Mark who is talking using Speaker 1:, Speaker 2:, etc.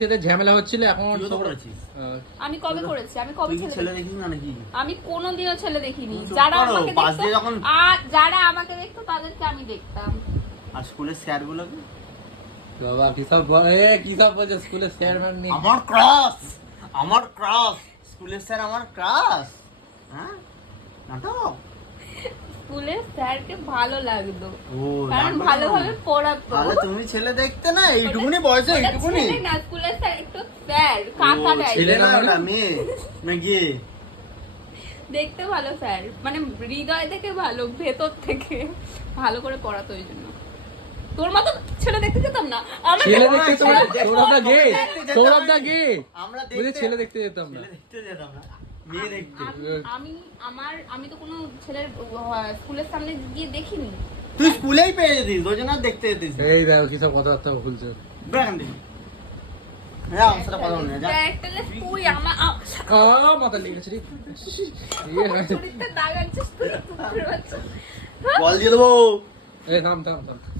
Speaker 1: সাথে ঝামেলা হচ্ছিল এখন
Speaker 2: আমি কবে করেছি? আমি কবে
Speaker 3: ছেলে দেখিনি না নাকি?
Speaker 2: আমি কোনোদিনও ছেলে দেখিনি। যারা আমাকে দেখতো যারা আমাকে দেখতো তাদেরকে আমি দেখতাম।
Speaker 3: আর স্কুলের স্যার গুলোকে
Speaker 1: বাবা কি সব বলছে স্কুলের স্যার ম্যাম নেই।
Speaker 3: আমার ক্রাশ স্কুলের স্যার আমার ক্রাশ। হ্যাঁ নাটক
Speaker 2: স্কুলের স্যারকে ভালো লাগতো
Speaker 3: ও
Speaker 2: কারণ ভালোভাবে পড়াতো।
Speaker 3: তাহলে তুমি ছেলে দেখতে না এইটুকুনি বয়সে এইটুকুনি
Speaker 2: না স্কুলের স্যার একটু স্যার কাকা টাইপ
Speaker 3: ছেলে না ওটা মেয়ে নাকি
Speaker 2: দেখতে ভালো স্যার মানে হৃদয় থেকে ভালো ভেতর থেকে ভালো করে পড়াতো ওই জন্য। তোর মতো ছেলে দেখতে যেতাম না আমরা
Speaker 1: ছেলে দেখতে তোমরা গে
Speaker 3: আমরা
Speaker 1: দেখতে ছেলে দেখতে যেতাম না
Speaker 3: দেখতে যেতাম না মেয়ে দেখতে।
Speaker 2: আমি তো কোনো ছেলের স্কুলের সামনে গিয়ে দেখিনি।
Speaker 3: তুই স্কুলেই পেয়ে যেতিস দুজন আর দেখতে যেতিস।
Speaker 1: এই দেখো কি সব কথাবার্তা বলছে।
Speaker 3: ব্রান্ড হ্যাঁ আমার সাথে কথা বলনে যা
Speaker 2: একটা তুই আমার
Speaker 1: মাথা লেগেছে রে
Speaker 2: শরীরটা দাগ আনছিস তুই
Speaker 3: বল দিয়ে দেবো।
Speaker 1: এই থাম